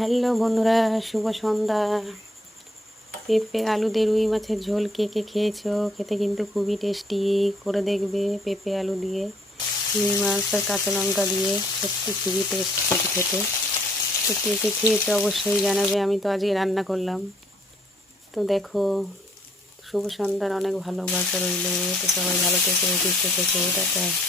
Hello বন্ধুরা, শুভ সন্ধ্যা। পেঁপে আলু দিয়ে রুই মাছের ঝোল কে কে খেয়েছো? খেতে কিন্তু খুবই টেস্টি। করে দেখবে পেঁপে আলু দিয়ে রুই মাছ আর কাঁচা লঙ্কা দিয়ে, সত্যি খুবই টেস্ট খেতে খেতে। তো কে কে খেয়েছো অবশ্যই জানাবে। আমি তো আজকে রান্না করলাম। তো দেখো, শুভ সন্ধ্যার অনেক ভালোবাসা রইল। তো সবাই ভালো থেকো, সুস্থ থেকো, টাটা।